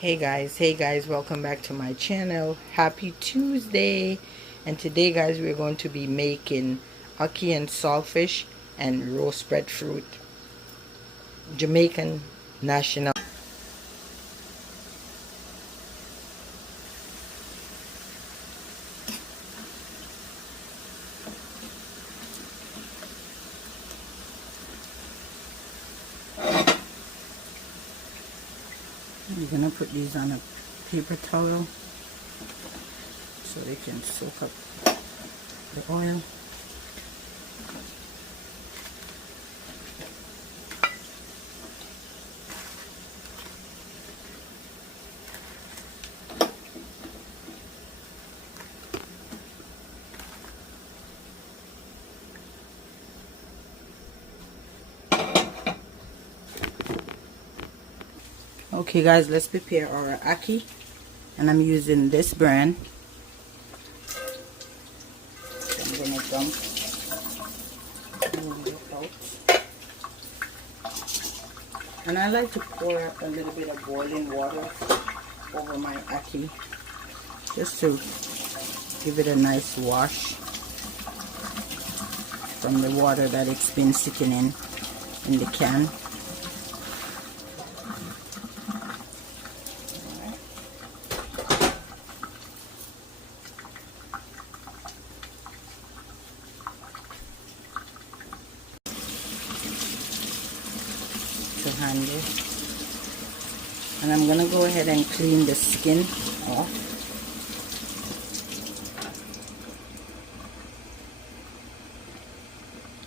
Hey guys, welcome back to my channel. Happy Tuesday. And today guys, we're going to be making ackee and saltfish and roast breadfruit. Jamaican National. You're gonna put these on a paper towel so they can soak up the oil. Okay guys, let's prepare our ackee, and I'm using this brand. So I'm gonna dump it out. And I like to pour a little bit of boiling water over my ackee just to give it a nice wash from the water that it's been sitting in the can. To handle, and I'm gonna go ahead and clean the skin off.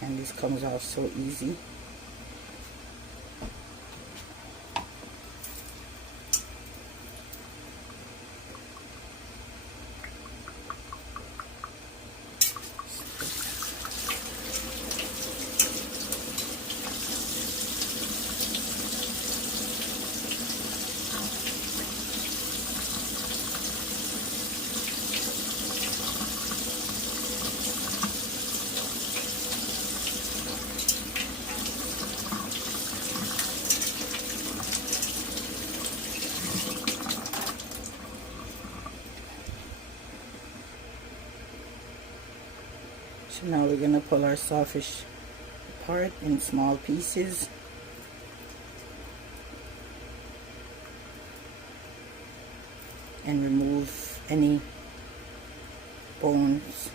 And this comes off so easy. So now we're gonna pull our saltfish apart in small pieces. And remove any bones.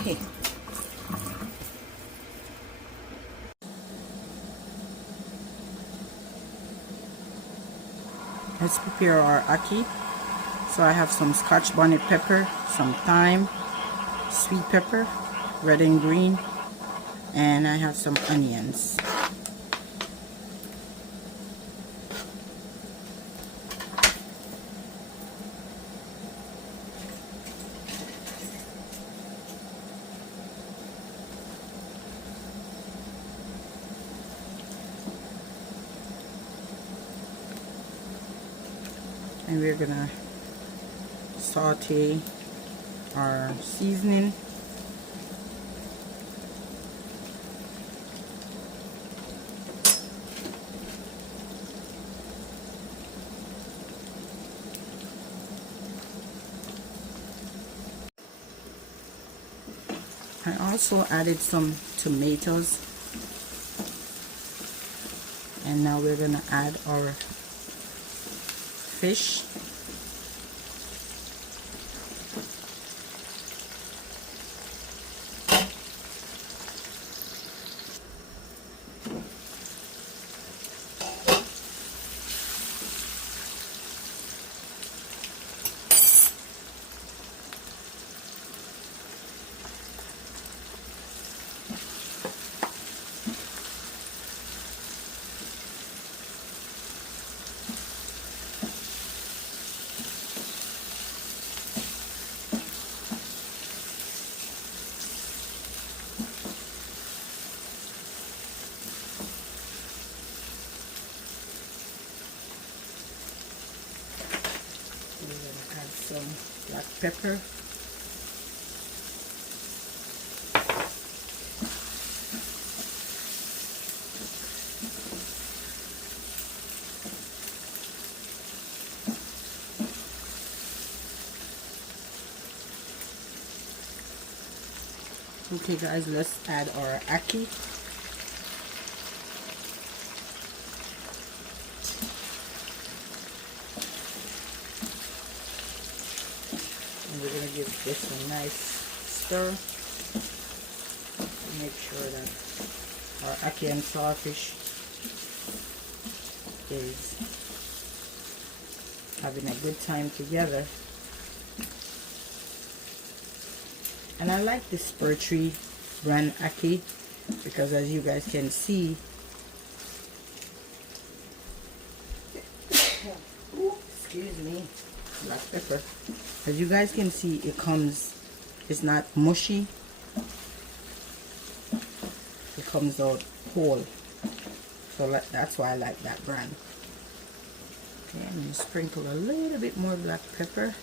Okay. Let's prepare our ackee. So I have some Scotch bonnet pepper, some thyme, sweet pepper, red and green, and I have some onions. And we're gonna saute our seasoning. I also added some tomatoes, and now we're gonna add our fish. Some black pepper, okay guys, let's add our ackee. And we're going to give this a nice stir to make sure that our ackee and saltfish is having a good time together. And I like this Spur Tree brand ackee because, as you guys can see, excuse me, black pepper. As you guys can see, it's not mushy. It comes out whole. So that's why I like that brand. Okay, I'm going to sprinkle a little bit more black pepper.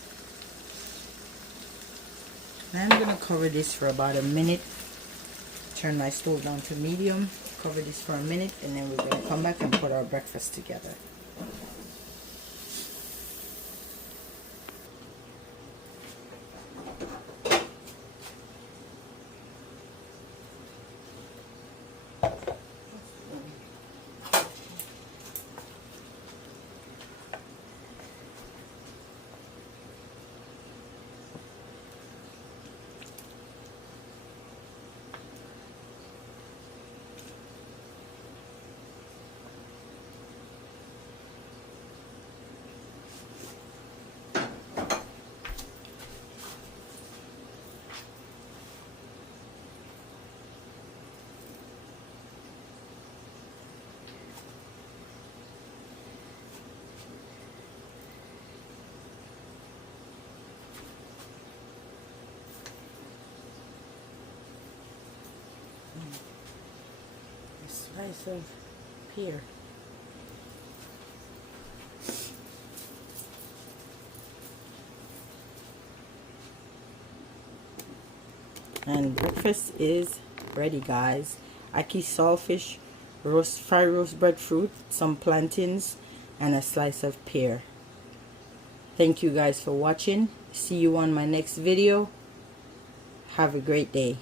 And I'm going to cover this for about a minute. Turn my stove down to medium. Cover this for a minute, and then we're going to come back and put our breakfast together. A slice of pear. And breakfast is ready, guys. Ackee saltfish, fried roast breadfruit, some plantains, and a slice of pear. Thank you guys for watching. See you on my next video. Have a great day.